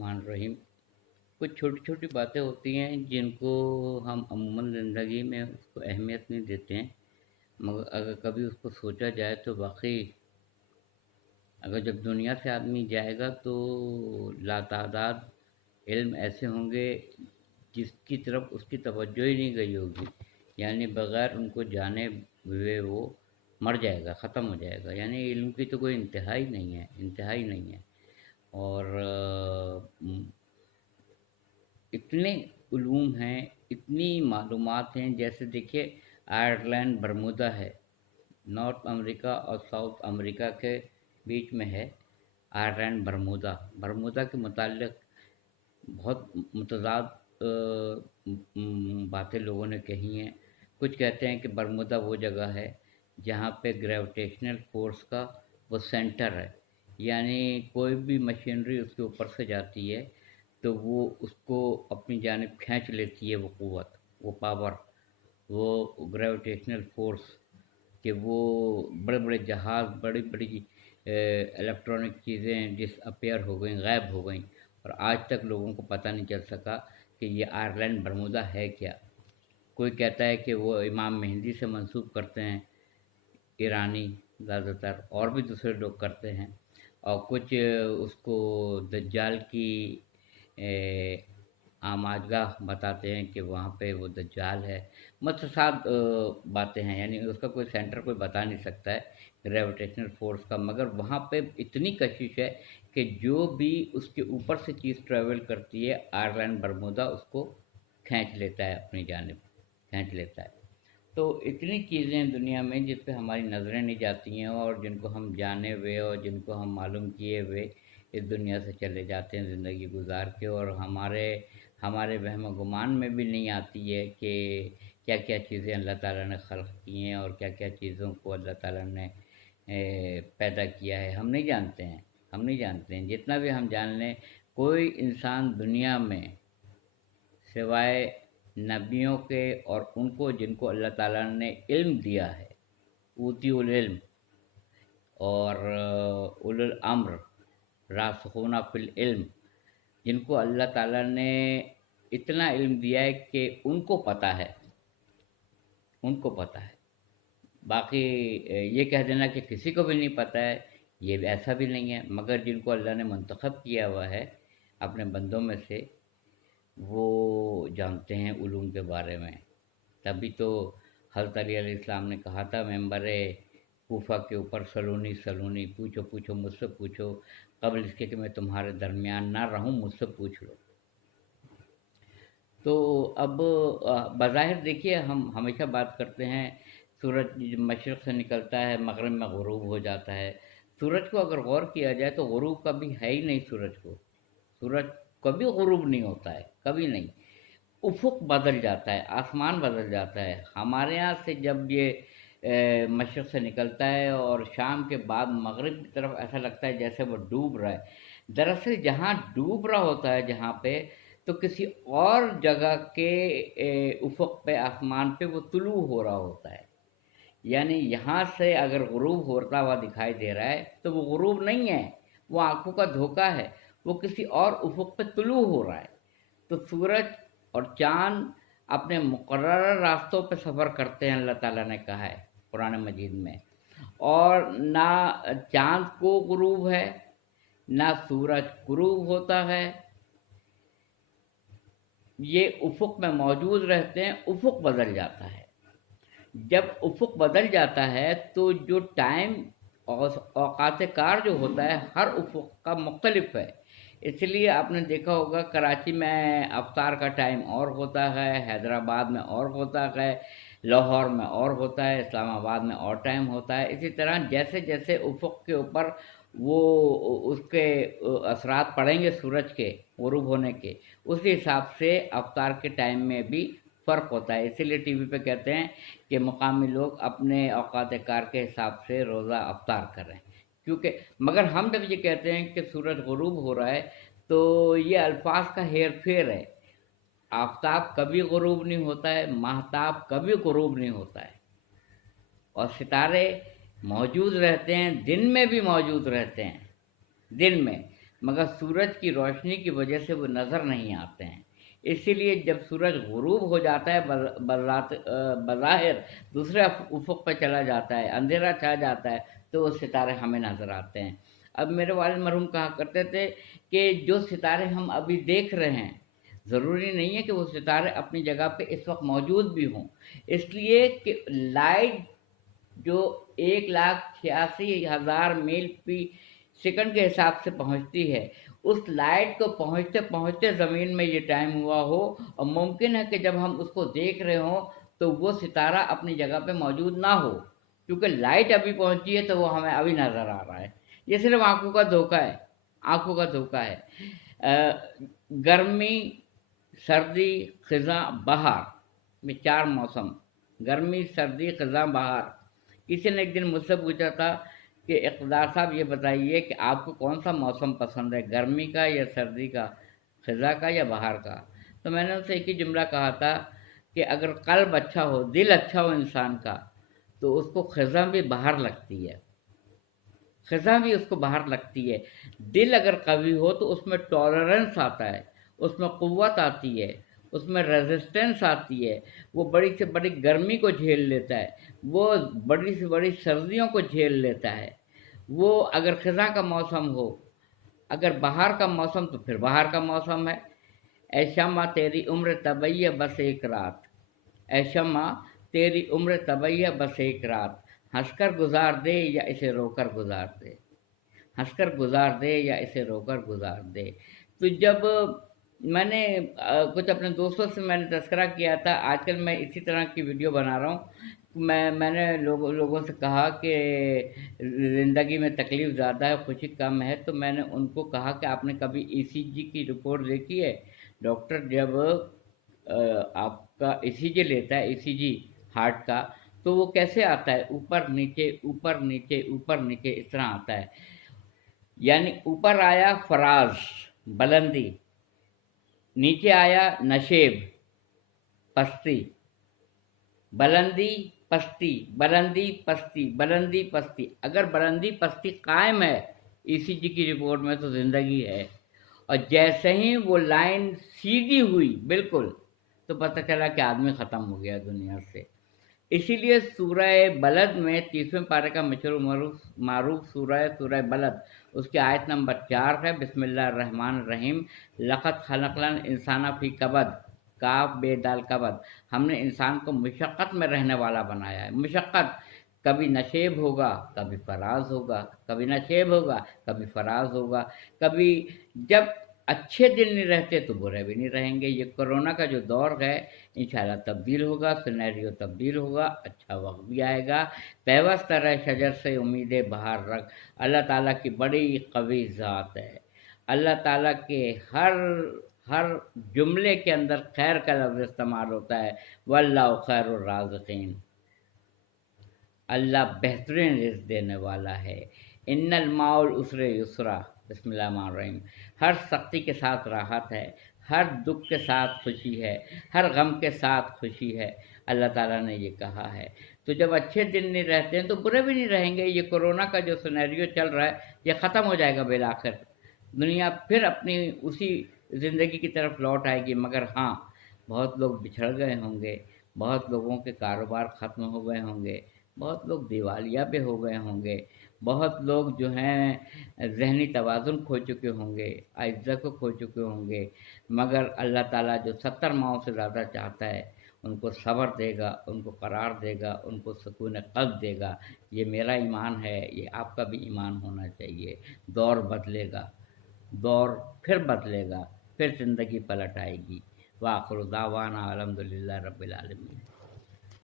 बिस्मिल्लाहिर्रहमानिर्रहीम। कुछ छोटी छोटी बातें होती हैं जिनको हम अमूमन ज़िंदगी में उसको अहमियत नहीं देते हैं, मगर अगर कभी उसको सोचा जाए तो वाक़ई अगर जब दुनिया से आदमी जाएगा तो लातादाद इल्म ऐसे होंगे जिसकी तरफ उसकी तवज्जो ही नहीं गई होगी, यानी बग़ैर उनको जाने हुए वो मर जाएगा, ख़त्म हो जाएगा। यानी इल्म की तो कोई इंतहा ही नहीं है, इंतहा ही नहीं है। और इतने उलूम हैं, इतनी मालूमात हैं। जैसे देखिए, आयरलैंड बरमूदा है, नॉर्थ अमेरिका और साउथ अमेरिका के बीच में है। आयरलैंड बरमूदा, बरमूदा के मुताल्लिक़ बहुत मुतज़ाद बातें लोगों ने कही हैं। कुछ कहते हैं कि बरमूदा वो जगह है जहाँ पे ग्रेविटेशनल फोर्स का वो सेंटर है, यानी कोई भी मशीनरी उसके ऊपर से जाती है तो वो उसको अपनी जानिब खींच लेती है, वो क़ुव्वत, वो पावर, वो ग्रेविटेशनल फोर्स, कि वो बड़े बड़े जहाज़, बड़ी बड़ी इलेक्ट्रॉनिक चीज़ें डिसअपियर हो गई, गायब हो गई, और आज तक लोगों को पता नहीं चल सका कि ये आयरलैंड बरमूदा है क्या। कोई कहता है कि वो इमाम मेहदी से मंसूब करते हैं, ईरानी ज़्यादातर, और भी दूसरे लोग करते हैं। और कुछ उसको दज्जाल की आमाजगाह बताते हैं कि वहाँ पे वो दज्जाल है। मतसाद बातें हैं, यानी उसका कोई सेंटर कोई बता नहीं सकता है ग्रेविटेशनल फोर्स का, मगर वहाँ पे इतनी कशिश है कि जो भी उसके ऊपर से चीज़ ट्रैवल करती है, आयरलैंड बरमूदा उसको खींच लेता है अपनी जानिब, खींच लेता है। तो इतनी चीज़ें हैं दुनिया में जिस पे हमारी नज़रें नहीं जाती हैं, और जिनको हम जाने हुए और जिनको हम मालूम किए हुए इस दुनिया से चले जाते हैं ज़िंदगी गुजार के, और हमारे हमारे वहम गुमान में भी नहीं आती है कि क्या क्या चीज़ें अल्लाह ताला ने ख़ल्क़ की हैं और क्या क्या चीज़ों को अल्लाह ताला ने पैदा किया है। हम नहीं जानते हैं, हम नहीं जानते हैं। जितना भी हम जान लें, कोई इंसान दुनिया में सिवाय नबियों के और उनको जिनको अल्लाह ताला ने इल्म दिया है, ऊतियुल इल्म और उलुल अम्र, रासिखूना फिल इल्म, जिनको अल्लाह ताला ने इतना इल्म दिया है कि उनको पता है, उनको पता है। बाकी ये कह देना कि किसी को भी नहीं पता है, ये ऐसा भी नहीं है। मगर जिनको अल्लाह ने मुंतखब किया हुआ है अपने बंदों में से, वो जानते हैं उलूम के बारे में। तभी तो हज़रत अली अलैहिस्सलाम ने कहा था मेंबर कूफा के ऊपर, सलूनी सलूनी, पूछो पूछो मुझसे पूछो, क़ब्ल इसके कि मैं तुम्हारे दरमियान ना रहूं, मुझसे पूछ लो। तो अब बज़ाहिर देखिए, हम हमेशा बात करते हैं सूरज मशरिक़ से निकलता है, मग़रिब में ग़ुरूब हो जाता है। सूरज को अगर गौर किया जाए तो ग़ुरूब कभी है ही नहीं सूरज को। सूरज कभी ग़ुरूब नहीं होता है, कभी नहीं। उफ़ुक़ बदल जाता है, आसमान बदल जाता है। हमारे यहाँ से जब ये मशरिक़ से निकलता है और शाम के बाद मग़रिब की तरफ ऐसा लगता है जैसे वो डूब रहा है। दरअसल जहाँ डूब रहा होता है, जहाँ पे, तो किसी और जगह के उफ़ुक़ पे, आसमान पे वो तुलू हो रहा होता है। यानी यहाँ से अगर ग़ुरूब होता हुआ दिखाई दे रहा है तो वो ग़ुरूब नहीं है, वो आँखों का धोखा है, वो किसी और उफ़ुक़ पे तुलू हो रहा है। तो सूरज और चाँद अपने मुक़र्रर रास्तों पे सफ़र करते हैं, अल्लाह ताला ने कहा है कुरान मजीद में। और ना चाँद को ग़ुरूब है, ना सूरज ग़ुरूब होता है, ये उफ़ुक़ में मौजूद रहते हैं। उफ़ुक़ बदल जाता है। जब उफ़ुक़ बदल जाता है तो जो टाइम और औक़ात कार जो होता है, हर उफ़ुक़ का मुख्तलिफ़ है। इसलिए आपने देखा होगा कराची में अफ़्तार का टाइम और होता है, हैदराबाद में और होता है, लाहौर में और होता है, इस्लामाबाद में और टाइम होता है। इसी तरह जैसे जैसे उफ़ुक़ के ऊपर वो उसके असरात पड़ेंगे सूरज के ग़ुरूब होने के, उसी हिसाब से अफ़्तार के टाइम में भी फ़र्क होता है। इसीलिए टीवी पे कहते हैं कि मकामी लोग अपने औक़ात कार के हिसाब से रोज़ा अफ़्तार करें, क्योंकि मगर हम जब ये कहते हैं कि सूरज ग़ुरूब हो रहा है तो ये अल्फाज का हेर फेर है। आफ़ताब कभी ग़ुरूब नहीं होता है, माहताब कभी ग़ुरूब नहीं होता है, और सितारे मौजूद रहते हैं, दिन में भी मौजूद रहते हैं। दिन में मगर सूरज की रोशनी की वजह से वो नज़र नहीं आते हैं। इसीलिए जब सूरज गुरूब हो जाता है बज़ाहिर दूसरे उफ़ुक़ पे चला जाता है, अंधेरा छा जाता है, तो वो सितारे हमें नज़र आते हैं। अब मेरे वालिद मरहूम कहा करते थे कि जो सितारे हम अभी देख रहे हैं, ज़रूरी नहीं है कि वो सितारे अपनी जगह पे इस वक्त मौजूद भी हों। इसलिए कि लाइट जो 1,86,000 मील फी सेकंड के हिसाब से पहुंचती है, उस लाइट को पहुंचते पहुंचते ज़मीन में ये टाइम हुआ हो, और मुमकिन है कि जब हम उसको देख रहे हों तो वो सितारा अपनी जगह पे मौजूद ना हो, क्योंकि लाइट अभी पहुंची है तो वो हमें अभी नज़र आ रहा है। ये सिर्फ आंखों का धोखा है, आंखों का धोखा है। गर्मी, सर्दी, खिज़ां, बहार, ये 4 मौसम, गर्मी, सर्दी, खिज़ां, बहार। किसी ने एक दिन मुझसे पूछा था कि इक़्तिदार साहब ये बताइए कि आपको कौन सा मौसम पसंद है, गर्मी का या सर्दी का, खिज़ां का या बहार का? तो मैंने उनसे एक ही जुमला कहा था कि अगर क़ल्ब अच्छा हो, दिल अच्छा हो इंसान का, तो उसको खिज़ां भी बाहर लगती है, खिज़ां भी उसको बाहर लगती है। दिल अगर कवी हो तो उसमें टॉलरेंस आता है, उसमें क़ुव्वत आती है, उसमें रेजिस्टेंस आती है, वो बड़ी से बड़ी गर्मी को झेल लेता है, वो बड़ी से बड़ी सर्दियों को झेल लेता है। वो अगर खिज़ां का मौसम हो, अगर बहार का मौसम, तो फिर बहार का मौसम है। ऐ शम्मा तेरी उम्र तबैय बस एक रात, ऐ शम्मा तेरी उम्र तबैय बस एक रात, हंसकर गुजार दे या इसे रोकर गुजार दे, हंसकर गुजार दे या इसे रोकर गुजार दे। तो जब मैंने कुछ अपने दोस्तों से मैंने तज़किरा किया था, आजकल मैं इसी तरह की वीडियो बना रहा हूँ। मैंने लोगों से कहा कि ज़िंदगी में तकलीफ़ ज़्यादा है, खुशी कम है, तो मैंने उनको कहा कि आपने कभी ईसीजी की रिपोर्ट देखी है? डॉक्टर जब आपका ईसीजी लेता है, ईसीजी हार्ट का, तो वो कैसे आता है? ऊपर नीचे, ऊपर नीचे, ऊपर नीचे, इस तरह आता है। यानी ऊपर आया फराज, बुलंदी, नीचे आया नशेब, पस्ती, बुलंदी, पस्ती, बुलंदी, पस्ती, बुलंदी, पस्ती। अगर बुलंदी पस्ती कायम है ईसीजी की रिपोर्ट में, तो ज़िंदगी है। और जैसे ही वो लाइन सीधी हुई बिल्कुल, तो पता चला कि आदमी ख़त्म हो गया दुनिया से। इसीलिए सूरह बलद में 30वें पारे का मशहूर मारूफ सूरह बलद, उसकी आयत नंबर 4 है, बिस्मिल्लाहिर्रहमानिर्रहीम, लक़द खलक़नल इंसाना फ़ी कबद, काफ बेदाल कबद, हमने इंसान को मुशक्क़त में रहने वाला बनाया है। मुशक्क़त, कभी नशेब होगा, कभी फराज होगा, कभी नशेब होगा, कभी फराज होगा, कभी जब अच्छे दिन नहीं रहते तो बुरे भी नहीं रहेंगे। ये कोरोना का जो दौर है, इंशाल्लाह तब्दील होगा, सिनेरियो तब्दील होगा, अच्छा वक्त भी आएगा। पैवस्त रह शजर से उम्मीदें बहार रख, अल्लाह ताला की बड़ी कवी ज़ात है। अल्लाह ताला के हर हर जुमले के अंदर खैर का लफ्ज़ इस्तेमाल होता है। वल्लाहु खैरुर राज़िक़ीन, अल्लाह बेहतरीन रिज़्क़ देने वाला है। इन्नल माउल उसरे युसरा, बिस्मिल्लाहिर्रहमानिर्रहीम, हर सख्ती के साथ राहत है, हर दुख के साथ खुशी है, हर गम के साथ खुशी है। अल्लाह ताला ने ये कहा है। तो जब अच्छे दिन नहीं रहते हैं तो बुरे भी नहीं रहेंगे। ये कोरोना का जो सिनेरियो चल रहा है, ये ख़त्म हो जाएगा बिलाखिर, दुनिया फिर अपनी उसी ज़िंदगी की तरफ लौट आएगी। मगर हाँ, बहुत लोग बिछड़ गए होंगे, बहुत लोगों के कारोबार ख़त्म हो गए होंगे, बहुत लोग दिवालिया पे हो गए होंगे, बहुत लोग जो हैं ज़हनी तवाज़ुन खो चुके होंगे, इज़्ज़त को खो चुके होंगे। मगर अल्लाह ताला जो 70 माओं से ज़्यादा चाहता है, उनको सब्र देगा, उनको करार देगा, उनको सुकून क़ल्ब देगा। ये मेरा ईमान है, ये आपका भी ईमान होना चाहिए। दौर बदलेगा, दौर फिर बदलेगा, फिर ज़िंदगी पलट आएगी। व आख़िरु दावाना अल्हम्दुलिल्लाहि रब्बिल आलमीन।